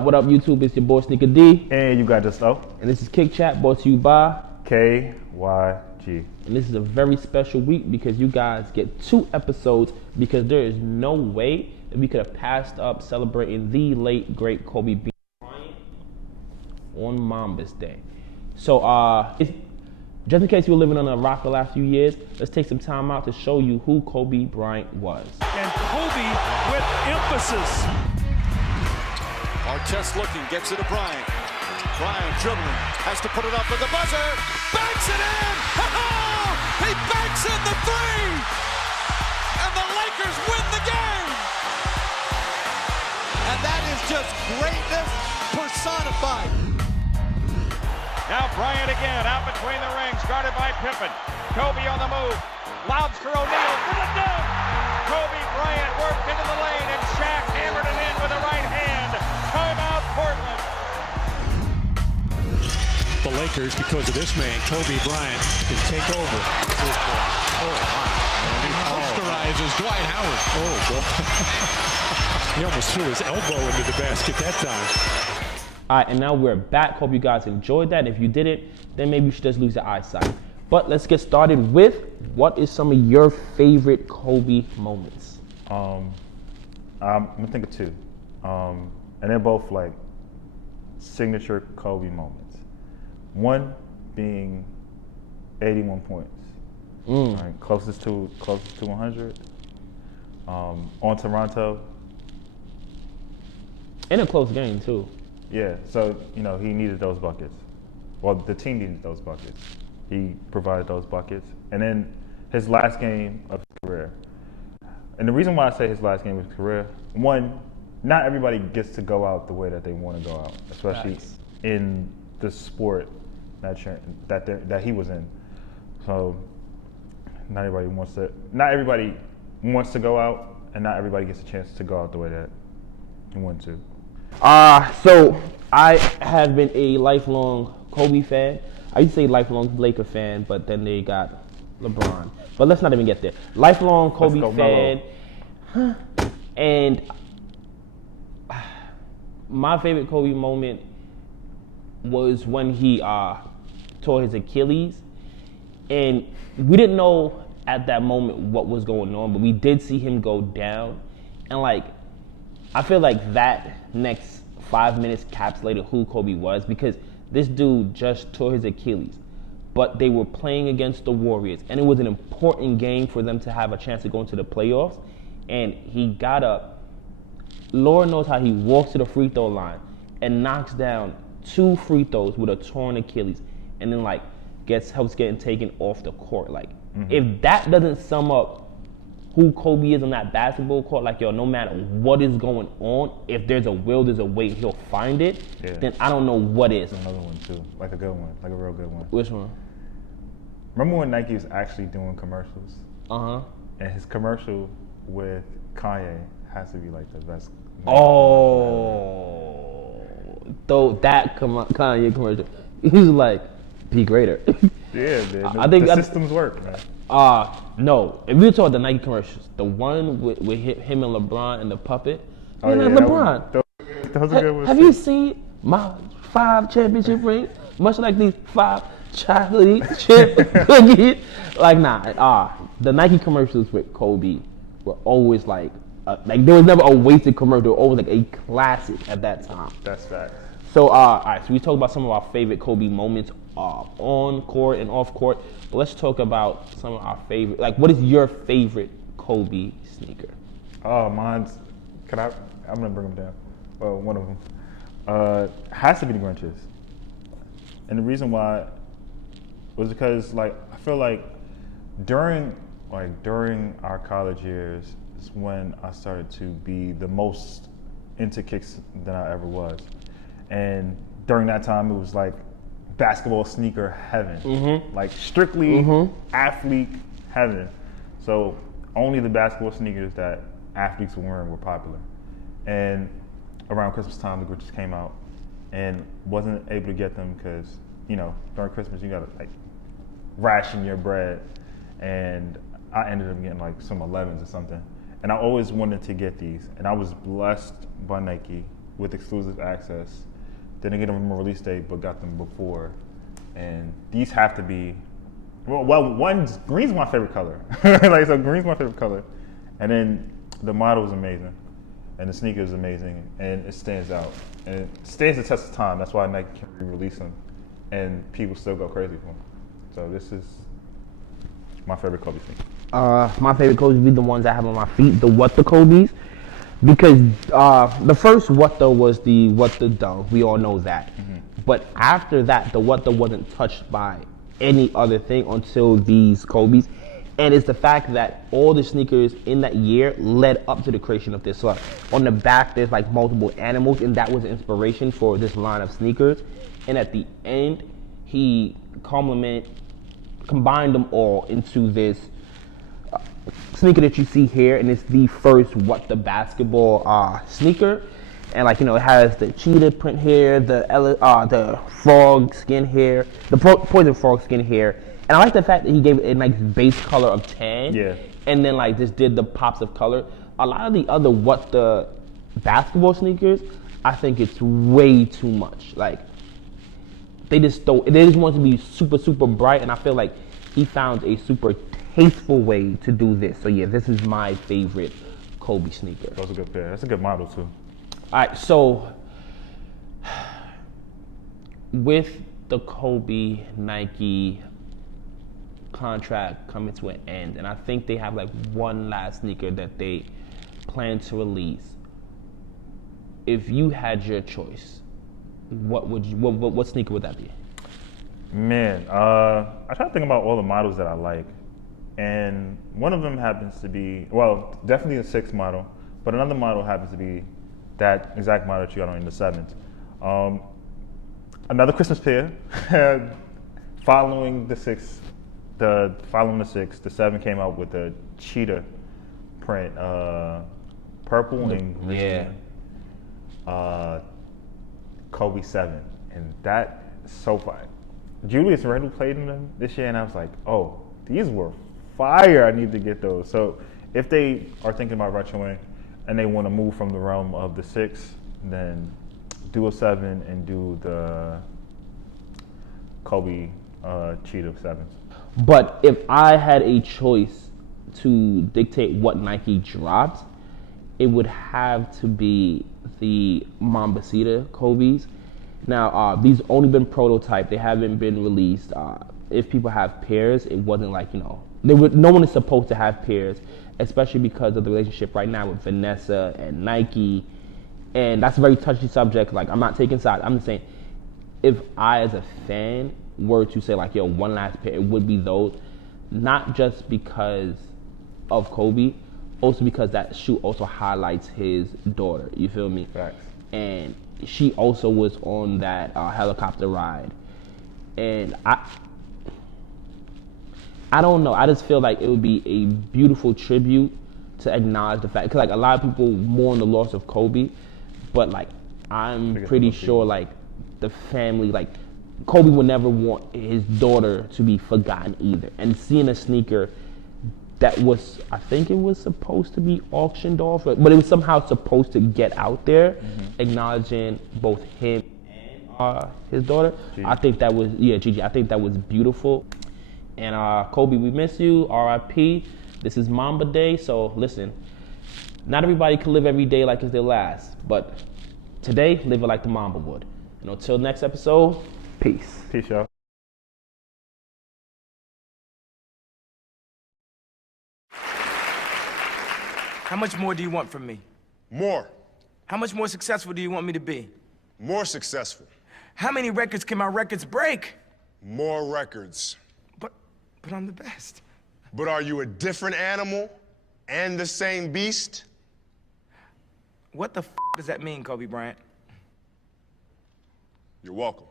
What up, YouTube? It's your boy Sneaker D. And you got this though. And this is Kick Chat brought to you by KYG. And this is a very special week because you guys get 2 episodes because there is no way that we could have passed up celebrating the late, great Kobe Bryant on Mamba's Day. So, just in case you were living on a rock the last few years, let's take some time out to show you who Kobe Bryant was. And Kobe with emphasis. Artest looking, gets it to Bryant. Bryant dribbling, has to put it up with the buzzer. Banks it in! Oh, he banks in the 3! And the Lakers win the game! And that is just greatness personified. Now Bryant again, out between the rings, guarded by Pippen. Kobe on the move, lobs for O'Neal for the dunk. Kobe Bryant worked into the lane, and Shaq hammered it in with the right hand. Timeout, Portland. The Lakers, because of this man, Kobe Bryant, can take over. Oh, wow. He posterizes Dwight Howard. Oh, boy. He almost threw his elbow into the basket that time. All right, and now we're back. Hope you guys enjoyed that. If you didn't, then maybe you should just lose your eyesight. But let's get started with what is some of your favorite Kobe moments? I'm gonna think of 2. And they're both like signature Kobe moments. One being 81 points. Right, closest to 100. On Toronto. In a close game too. Yeah, so he needed those buckets. Well, the team needed those buckets. He provided those buckets. And then his last game of his career. And the reason why I say his last game of his career, one, not everybody gets to go out the way that they want to go out, especially in the sport that he was in. So not everybody wants to go out, and not everybody gets a chance to go out the way that he wanted to. So I have been a lifelong Kobe fan. I used to say lifelong Laker fan, but then they got LeBron. But let's not even get there. Lifelong Kobe fan. And my favorite Kobe moment was when he tore his Achilles. And we didn't know at that moment what was going on, but we did see him go down. And I feel like that next 5 minutes encapsulated who Kobe was, because this dude just tore his Achilles, but they were playing against the Warriors, and it was an important game for them to have a chance to go into the playoffs. And he got up, Lord knows how he walks to the free throw line and knocks down 2 free throws with a torn Achilles, and then helps getting taken off the court. If that doesn't sum up who Kobe is on that basketball court, no matter what is going on, if there's a will, there's a way, he'll find it, then I don't know what is. Another one too, like a good one, like a real good one. Which one? Remember when Nike was actually doing commercials? And his commercial with Kanye has to be the best. Though that Kanye commercial, he was like, be greater. Yeah, man. I think the systems work, man. No. If we were talking the Nike commercials, the one with him and LeBron and the puppet. LeBron. Those are good ones. Have you seen my 5 championship rings? Much like these 5 chocolate chip cookies. The Nike commercials with Kobe were always there was never a wasted commercial. They were always a classic at that time. That's fact. So, all right, so we talked about some of our favorite Kobe moments on court and off court. But let's talk about some of our favorite. What is your favorite Kobe sneaker? Mine's. I'm gonna bring them down. Well, one of them has to be the Grinches, and the reason why was because I feel like during our college years is when I started to be the most into kicks than I ever was. And during that time, it was basketball sneaker heaven, strictly athlete heaven. So only the basketball sneakers that athletes were wearing were popular. And around Christmas time, the Grinches came out, and wasn't able to get them because during Christmas you gotta ration your bread, and I ended up getting some 11s or something. And I always wanted to get these, and I was blessed by Nike with exclusive access. They didn't get them from a release date, but got them before. And these have to be, green's my favorite color. So green's my favorite color. And then the model is amazing. And the sneaker is amazing. And it stands out. And it stands the test of time. That's why Nike can re-release them. And people still go crazy for them. So this is my favorite Kobe sneaker. My favorite Kobe's would be the ones I have on my feet, the What the Kobe's. Because the first What the was the What the Dunk. We all know that. Mm-hmm. But after that, the What the wasn't touched by any other thing until these Kobe's. And it's the fact that all the sneakers in that year led up to the creation of this. So on the back, there's like multiple animals, and that was inspiration for this line of sneakers. And at the end, he combined them all into this sneaker that you see here, and it's the first What the Basketball sneaker. And like, you know, it has the cheetah print here, the frog skin here, the poison frog skin here. And I like the fact that he gave it a nice base color of tan. Yeah. And then like just did the pops of color. A lot of the other What the Basketball sneakers, I think it's way too much. Like they just want to be super, super bright, and I feel like he found a super tasteful way to do this. So yeah, this is my favorite Kobe sneaker. That's a good pair. That's a good model too. All right, so with the Kobe Nike contract coming to an end, and I think they have like one last sneaker that they plan to release. If you had your choice, what sneaker would that be? Man, I try to think about all the models that I like, and one of them happens to be, well, definitely the 6 model, but another model happens to be that exact model that you got on in the 7th. Another Christmas pair, following the 6, the 7 came out with a cheetah print, purple and green. Yeah. Kobe 7, and that is so fire. Julius Randle played in them this year, and I was like, oh, these were fire. I need to get those. So if they are thinking about retroing and they want to move from the realm of the 6, then do a 7 and do the Kobe cheetah 7s. But if I had a choice to dictate what Nike drops, it would have to be the Mamba Kobe's. Now, these only been prototyped. They haven't been released. If people have pairs, it wasn't like, you know, no one is supposed to have pairs, especially because of the relationship right now with Vanessa and Nike. And that's a very touchy subject. Like, I'm not taking sides. I'm just saying, if I, as a fan, were to say, like, yo, one last pair, it would be those. Not just because of Kobe, also because that shoe also highlights his daughter. You feel me? Facts. And she also was on that helicopter ride. And I don't know. I just feel like it would be a beautiful tribute to acknowledge the fact, because like a lot of people mourn the loss of Kobe, but like I'm pretty sure like the family, like Kobe would never want his daughter to be forgotten either. And seeing a sneaker that was, I think it was supposed to be auctioned off, but it was somehow supposed to get out there, acknowledging both him and his daughter. Gigi. I think that was, Gigi, I think that was beautiful. And Kobe, we miss you, RIP. This is Mamba Day, so listen, not everybody can live every day like it's their last, but today, live it like the Mamba would. And until next episode, peace. Peace, y'all. How much more do you want from me? More. How much more successful do you want me to be? More successful. How many records can my records break? More records. But I'm the best. But are you a different animal and the same beast? What the does that mean, Kobe Bryant? You're welcome.